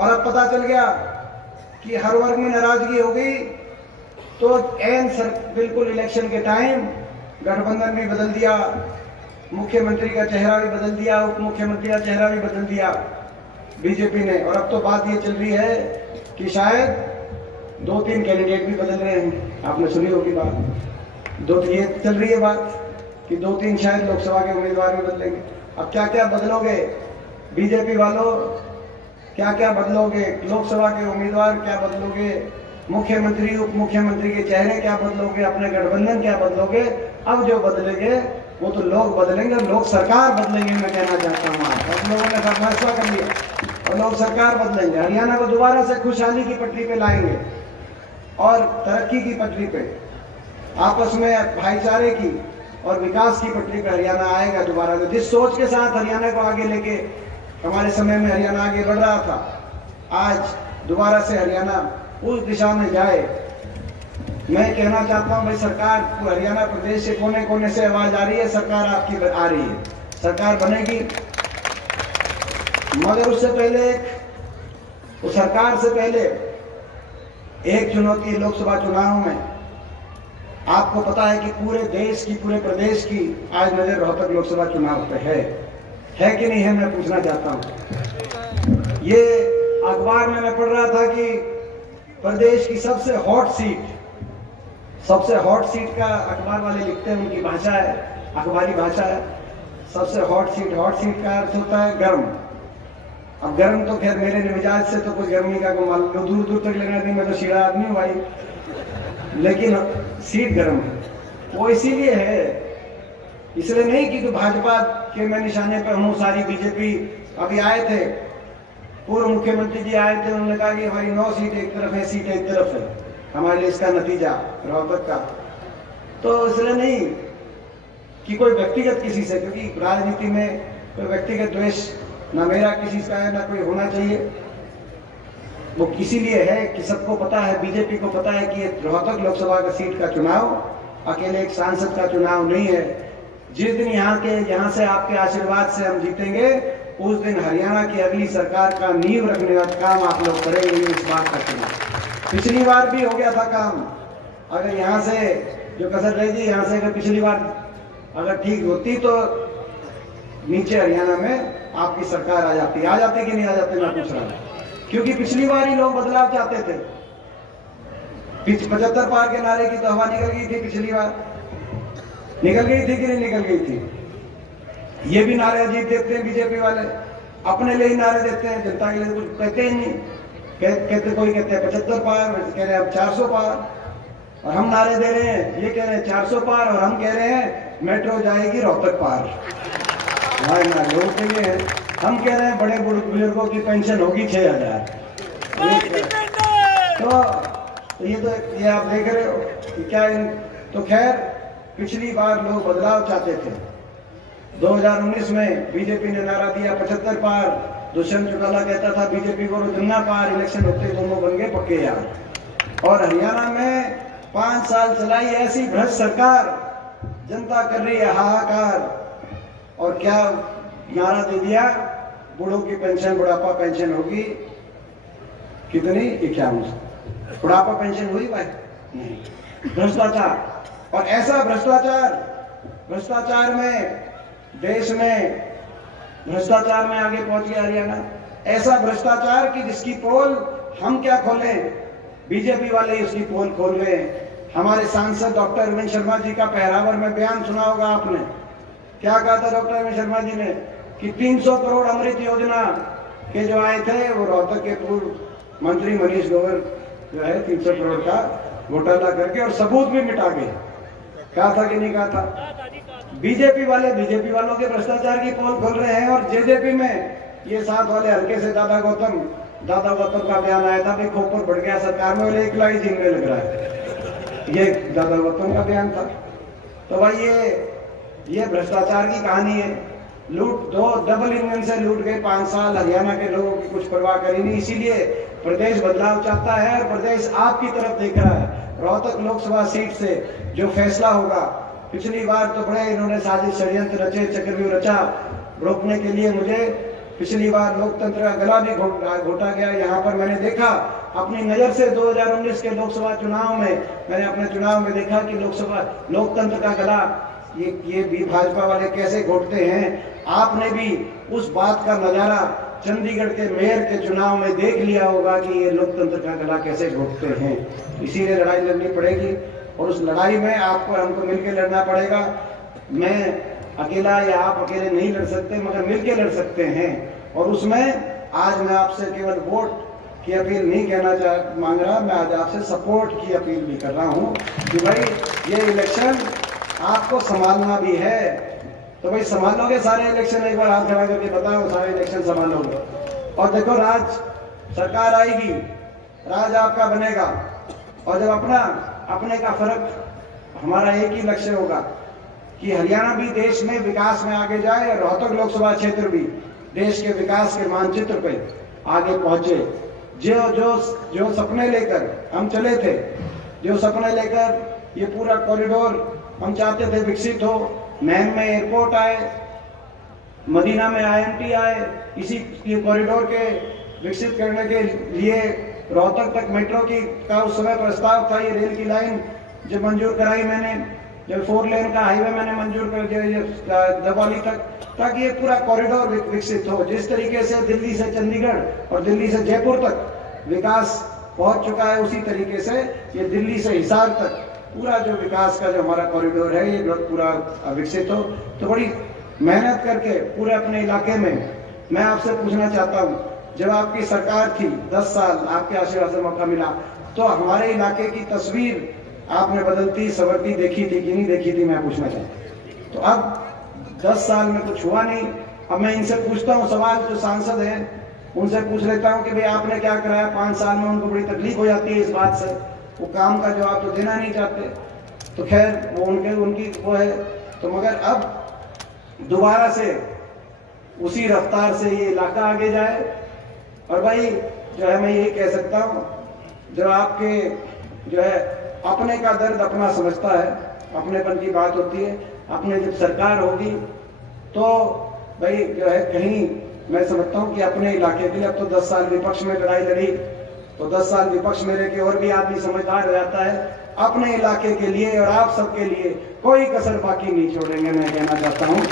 और अब पता चल गया कि हर वर्ग में नाराजगी हो गई, तो बिल्कुल इलेक्शन के टाइम गठबंधन भी बदल दिया, मुख्यमंत्री का चेहरा भी बदल दिया, उप मुख्यमंत्री का चेहरा भी बदल दिया बीजेपी ने। और अब तो बात ये चल रही है कि शायद 2-3 कैंडिडेट भी बदल रहे हैं। आपने सुनी होगी बात, ये चल रही है बात कि 2-3 शायद लोकसभा के उम्मीदवार भी बदलेंगे। अब क्या क्या बदलोगे बीजेपी वालों, क्या क्या बदलोगे? लोकसभा के उम्मीदवार क्या बदलोगे? मुख्यमंत्री उप मुख्यमंत्री के चेहरे क्या बदलोगे? अपने गठबंधन क्या बदलोगे? अब जो बदलेंगे वो तो लोग बदलेंगे, लोग सरकार बदलेंगे। मैं कहना चाहता हूँ आप लोगों ने फैसला कर लिया और लोग सरकार बदलेंगे। हरियाणा को दोबारा से खुशहाली की पटरी पे लाएंगे और तरक्की की पटरी पे, आपस में भाईचारे की और विकास की पटरी पे हरियाणा आएगा दोबारा से। जिस सोच के साथ हरियाणा को आगे लेके हमारे समय में हरियाणा आगे बढ़ रहा था, आज दोबारा से हरियाणा उस दिशा में जाए। मैं कहना चाहता हूं भाई, सरकार हरियाणा प्रदेश से कोने कोने से आवाज आ रही है, सरकार आपकी आ रही है, सरकार बनेगी। मगर उससे पहले, उस सरकार से पहले एक चुनौती लोकसभा चुनाव में, आपको पता है कि पूरे देश की, पूरे प्रदेश की आज नजर रोहतक लोकसभा चुनाव पे है कि नहीं है? मैं पूछना चाहता हूं। ये अखबार में मैं पढ़ रहा था कि प्रदेश की सबसे हॉट सीट का अखबार वाले लिखते हैं, उनकी भाषा है, अखबारी भाषा है, सबसे हॉट सीट का अर्थ होता है गर्म। अब गर्म तो खैर मेरे मिजाज से तो कोई गर्मी का को मालूम, दूर दूर तक लेना नहीं, मैं तो सीधा आदमी हूँ भाई, लेकिन सीट गर्म है। वो इसीलिए है, इसलिए नहीं कि तो भाजपा के मैं निशाने पर हूँ। सारी बीजेपी अभी आए थे, पूर्व मुख्यमंत्री जी आए थे, उन्होंने कहा कि हमारी 9 सीट एक तरफ है, सीट एक तरफ है, हमारे लिए इसका नतीजा रोहतक का। तो इसलिए नहीं कि कोई व्यक्तिगत किसी से, क्योंकि राजनीति में कोई व्यक्तिगत द्वेष ना मेरा किसी का है, ना कोई होना चाहिए। वो इसीलिए है कि सबको पता है, बीजेपी को पता है कि रोहतक लोकसभा का सीट का चुनाव अकेले एक सांसद का चुनाव नहीं है। जिस दिन यहाँ से आपके आशीर्वाद से हम जीतेंगे, उस दिन हरियाणा की अगली सरकार का नींव रखने का काम आप लोग करेंगे, इस बात का चुनाव। पिछली बार भी हो गया था काम, अगर यहाँ से जो कसर रही थी, यहाँ से अगर पिछली बार अगर ठीक होती तो नीचे हरियाणा में आपकी सरकार आ जाती कि नहीं आ जाती? मैं पूछ रहा हूँ, क्योंकि पिछली बार ही लोग बदलाव चाहते थे। 75 पार के नारे की तो हवा निकल गई थी, पिछली बार निकल गई थी कि नहीं निकल गई थी? ये भी नारे अजीब देते हैं बीजेपी वाले, अपने लिए ही नारे देते हैं, जनता के लिए कुछ कहते ही नहीं। कहते कोई कहते हैं 75 पार, कह रहे हैं अब 400 पार, और हम नारे दे रहे हैं, ये कह रहे हैं 400 पार, और हम कह रहे हैं मेट्रो जाएगी रोहतक पार। लोग के लिए हम कह रहे हैं बड़े बुजुर्गों की पेंशन होगी 6000। तो ये आप देख रहे हो कि क्या तो खैर पिछली बार लोग बदलाव चाहते थे। 2019 में बीजेपी ने नारा दिया 75 पार, दुष्यंत चौटाला कहता था बीजेपी को दुनिया पार, इलेक्शन होते दोनों बन गए पक्के यार। और हरियाणा में 5 साल चलाई ऐसी भ्रष्ट सरकार, जनता कर रही है हाहाकार, और क्या नारा दे दिया, बूढ़ों की पेंशन, बुढ़ापा पेंशन होगी कितनी? 51। बुढ़ापा पेंशन हुई भाई? नहीं। भ्रष्टाचार, और ऐसा भ्रष्टाचार में देश में भ्रष्टाचार में आगे पहुंच गया हरियाणा। ऐसा भ्रष्टाचार कि जिसकी पोल हम क्या खोलें, बीजेपी वाले ही उसकी पोल खोल रहे हैं। हमारे सांसद डॉक्टर रविंद्र शर्मा जी का पहरावर में बयान सुना होगा आपने। क्या कहा था डॉक्टर रविंद्र शर्मा जी ने कि 300 करोड़ अमृत योजना के जो आए थे, वो रोहतक के पूर्व मंत्री मनीष ग्रोवर जो है 300 करोड़ का घोटाला करके और सबूत भी मिटा गए। कहा था कि नहीं कहा था? बीजेपी वालों के भ्रष्टाचार की पोल खोल रहे हैं। और जेजेपी में ये साथ वाले हल्के से दादा गौतम का बयान आया था, भाई खोपर बढ़ गया सरकार में, बोले 1 लाख जीने लग रहा है, ये दादा गौतम का बयान था। तो भाई ये भ्रष्टाचार की कहानी है। लूट, 2 डबल इंजन से लूट गए 5 साल, हरियाणा के लोगों की कुछ परवाह करी नहीं। इसीलिए प्रदेश बदलाव चाहता है और प्रदेश आपकी तरफ देख रहा है। रोहतक लोकसभा सीट से जो फैसला होगा, पिछली बार तो बड़े इन्होंने साजिश षड्यंत्र रचे, चक्रव्यूह रचा रोकने के लिए मुझे, पिछली बार लोकतंत्र का गला भी घोटा गया। यहाँ पर मैंने देखा अपनी नजर से 2019 के लोकसभा चुनाव में, मैंने अपने चुनाव में देखा कि लोकतंत्र का गला ये भी भाजपा वाले कैसे घोटते हैं। आपने भी उस बात का नजारा चंडीगढ़ के मेयर के चुनाव में देख लिया होगा कि ये लोकतंत्र का गला कैसे घोटते हैं। इसीलिए लड़ाई लड़नी पड़ेगी और उस लड़ाई में हमको मिलकर लड़ना पड़ेगा। मैं अकेला या आप अकेले नहीं लड़ सकते, मगर मिलकर लड़ सकते हैं। और उसमें आज मैं आपसे केवल वोट की अपील नहीं मांग रहा, मैं आज आपसे सपोर्ट की अपील भी कर रहा हूं कि भाई ये इलेक्शन आपको संभालना भी है। तो भाई संभालोगे सारे इलेक्शन? एक बार हाथ खड़ा करके बताओ, सारे इलेक्शन संभालोगे? और देखो, राज सरकार आएगी, राज आपका बनेगा, और जब अपने का फर्क हमारा एक ही लक्ष्य होगा कि हरियाणा भी देश में विकास में आगे जाए और रोहतक लोकसभा क्षेत्र भी देश के विकास के मानचित्र पे आगे पहुंचे। जो सपने लेकर हम चले थे, जो सपने लेकर ये पूरा कॉरिडोर हम चाहते थे विकसित हो, मैन में एयरपोर्ट आए, मदीना में IMT आए, इसी कॉरिडोर के विकसित करने के लिए रोहतक तक मेट्रो का उस समय प्रस्ताव था। ये रेल की लाइन जब मंजूर कराई मैंने, जब 4 लेन का हाईवे मैंने मंजूर कर दिया दबौली तक, ताकि ये पूरा कॉरिडोर विकसित हो। जिस तरीके से दिल्ली से चंडीगढ़ और दिल्ली से जयपुर तक विकास पहुंच चुका है, उसी तरीके से ये दिल्ली से हिसार तक पूरा जो विकास का जो हमारा कॉरिडोर है, ये पूरा विकसित हो। तो बड़ी मेहनत करके पूरे अपने इलाके में मैं आपसे पूछना चाहता हूँ, जब आपकी सरकार थी 10 साल, आपके आशीर्वाद से मौका मिला, तो हमारे इलाके की तस्वीर आपने बदलती संवरती देखी थी कि नहीं देखी थी, मैं पूछना चाहता। तो अब 10 साल में कुछ हुआ नहीं। अब मैं इनसे पूछता हूँ सवाल, जो सांसद हैं उनसे पूछ लेता हूँ कि भाई आपने क्या कराया 5 साल में। उनको बड़ी तकलीफ हो जाती है इस बात से, वो काम का जवाब तो देना नहीं चाहते। तो खैर वो उनकी वो है। तो मगर अब दोबारा से उसी रफ्तार से ये इलाका आगे जाए। और भाई जो है, मैं यही कह सकता हूँ, जो आपके जो है अपने का दर्द अपना समझता है, अपनेपन की बात होती है। अपने जब सरकार होगी तो भाई जो है, कहीं मैं समझता हूँ कि अपने इलाके के लिए, अब तो 10 साल विपक्ष में लड़ाई लड़ी, तो 10 साल विपक्ष में रह के और भी आदमी समझदार हो जाता है। अपने इलाके के लिए और आप सबके लिए कोई कसर बाकी नहीं छोड़ेंगे, मैं कहना चाहता हूँ।